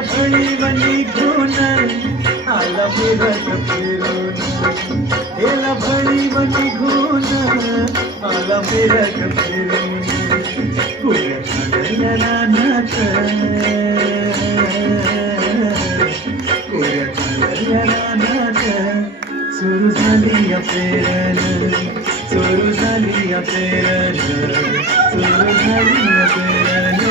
भळीवणी गुण आला फिरत फिरून गेला भळीवणी गुण आला फिरत फिरून पुऱ्या खाण्याला रानात पुऱ्या खाण्याला रानात सुरू झाली या पेरण सुरू झाली या पेरण सुरू झाली या पेरण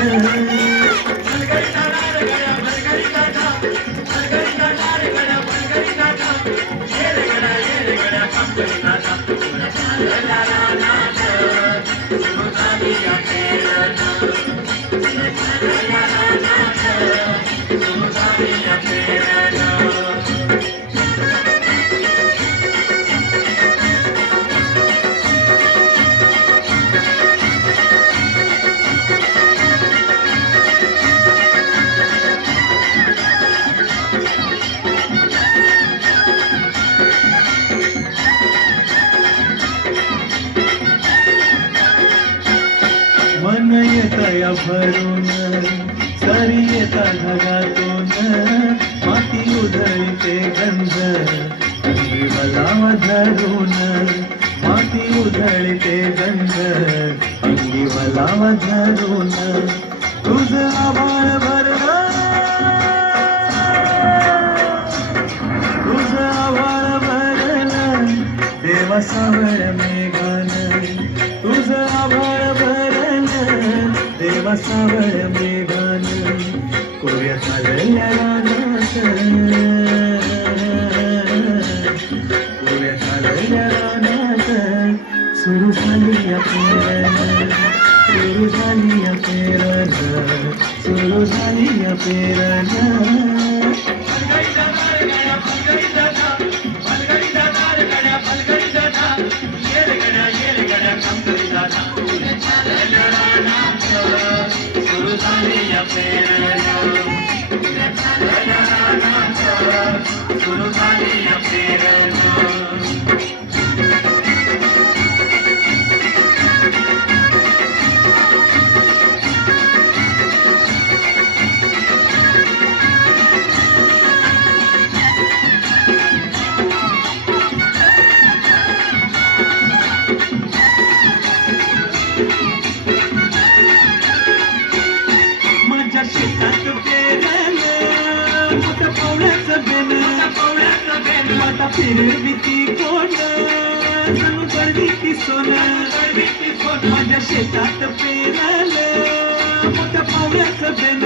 मन येतया भरून सरी येता ढगातून माती उधळते गंध अंगी धरून माती उधळते गंध अंगी धरून तुझ आभाळ भरलं तुझ आभाळ भरलं देवा सावळ मेघान तुझ आभाळ भरलं देवा सावळ मेघान कोऱ्या खाल्ल्या रानात कोऱ्या खाल्ल्या रानात सुरू झाली या पेरण सुरू झाली या पेरण सुरू झाली या पेरण फिरविती कोण जणू गडविती सोनं माझ्या शेतात पेरलं मोठ्या पावळ्याचं बेन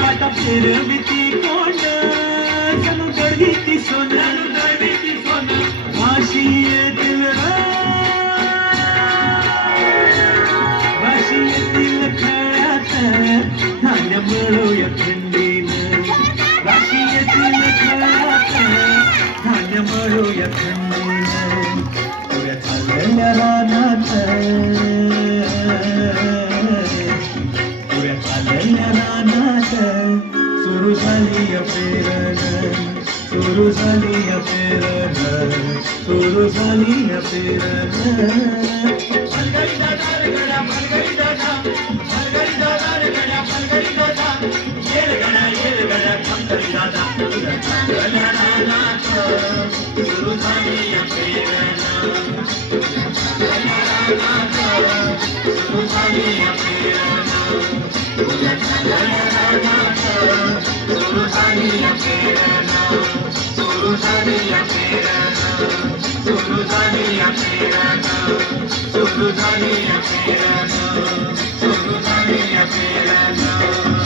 आता फिरविती कोण जणू गडविती सोनं भाशी येतील भाशी येतील खेळात धान्य मिळूया थंडीनं भाशी येतील खेळात धान्य मिळूया थंडीनं पुऱ्या खाल्ल्या रानात पुऱ्या खाल्ल्या रानात सुरू झाली या पेरण सुरू झाली या पेरण सुरू झाली या पेरण सुरू झाली या पेरण सुरू झाली या पेरण सुरू झाली या पेरण सुरू झाली या पेरण सुरू झाली या पेरण सुरू झाली या पेरण सुरू झाली या पेरण